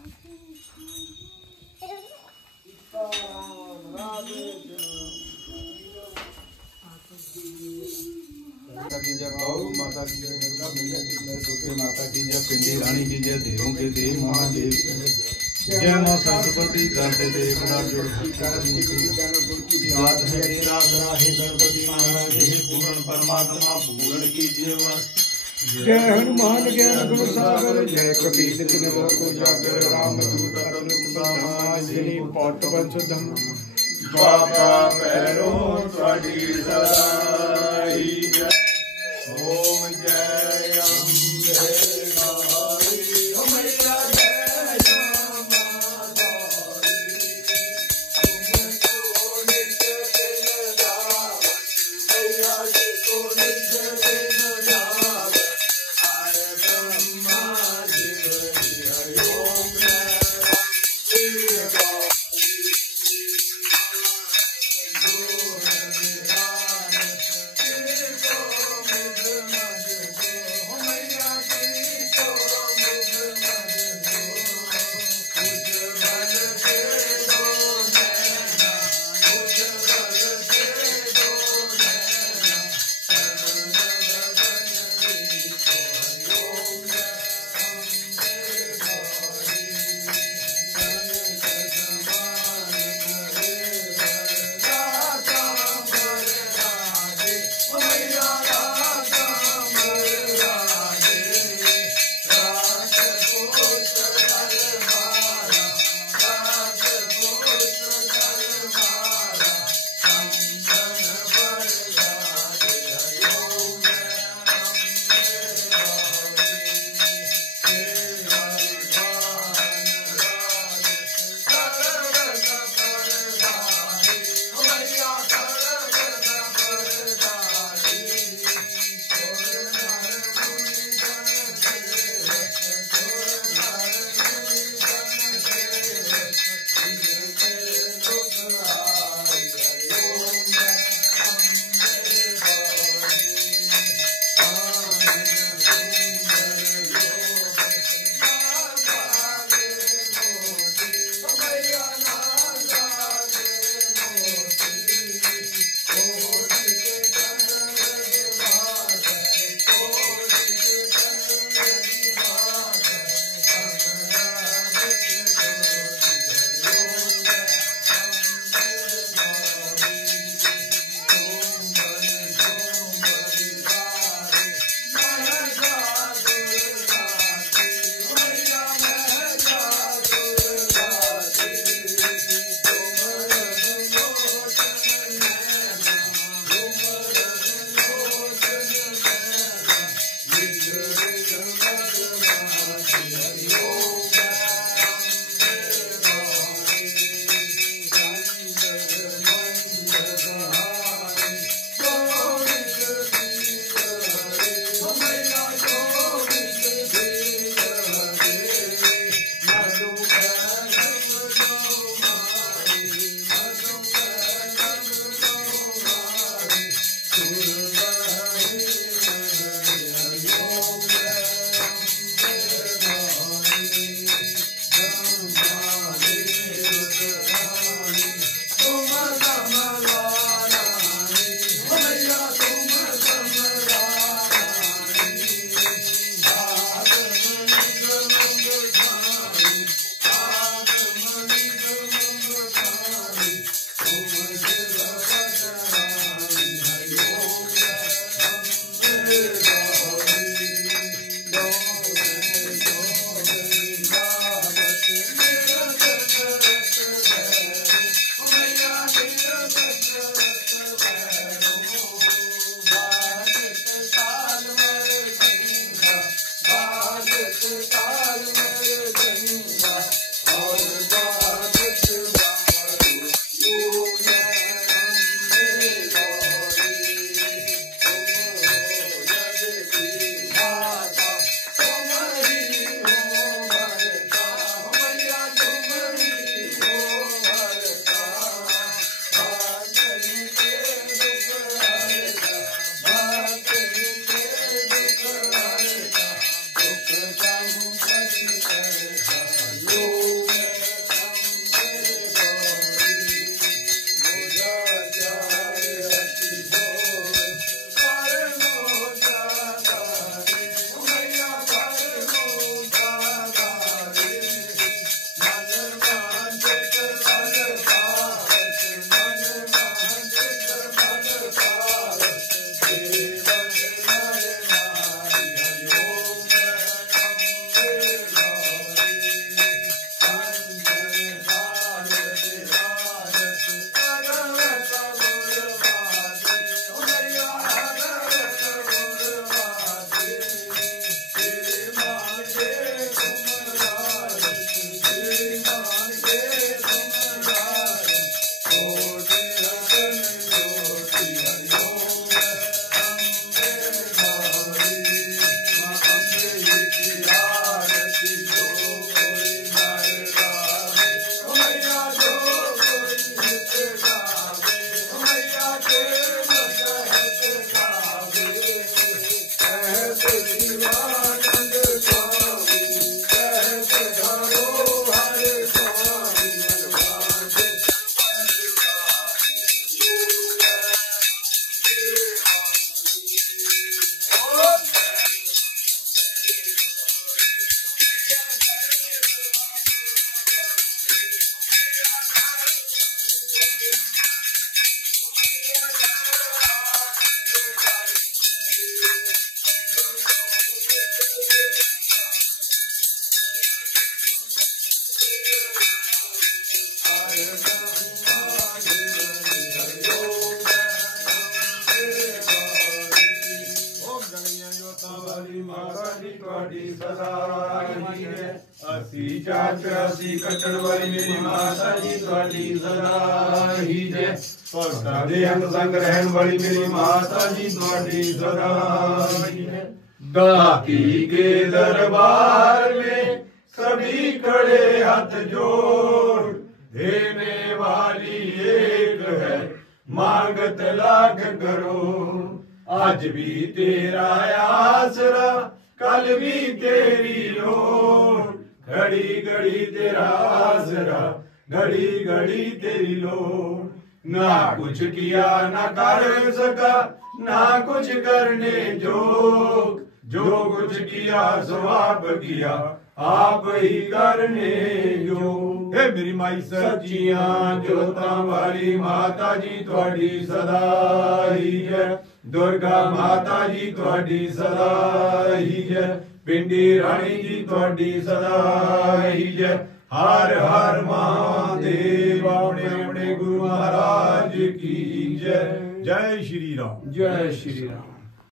की जय, गौ माता की जय, दुर्गा मैया की जय, दुर्गे माता की जय, पिंडी रानी की जय, देवों के देव महादेव की जय, माँ सरस्वती करते देव याद है तेरा बड़ा हे गणपति महाराज हे पूर्ण परमात्मा पूर्ण कीजिए वास। जय हनुमान ज्ञान गुण सागर जय कपीस तिनः को जागर रामदूत अतुलित पौत्र वंशधम बाबा पैरो त्वड़ी सदाई जय। ओम जय अम्बे गौरी ओ मैया जय जमादारी तुमको नित्य दिन जावत मैया जी को नित्य दिन जावत आरे ब्रह्मा जीव हरि ओम जय ही जय। 80 4 84 कटण वाली मेरी माता जी तुहाडी सदा ही जय। भगतां दे अंग संग रहन वाली मेरी माता जी तुहाडी सदा ही जय। दाती के दरबार में सभी खड़े हाथ जोड़, देने वाली एक है मांगत लाख करोड़। आज भी तेरा आसरा कल भी तेरी लोड़, घड़ी घड़ी तेरा आसरा घड़ी घड़ी तेरी लोड़। ना कुछ किया ना कर सका ना कुछ करने जोग, जो कुछ किया सो आप किया आप ही करने जो। हे मेरी माई सच्चियां जोतां वाली माता जी तुहाडी सदा ही जय। दुर्गा माता जी तुहाडी सदा ही जय। पिंडी रानी जी तुहाडी सदा ही जय। हर हर महादेव अपने अपने गुरु महाराज की जय। जय श्री राम। जय श्री राम।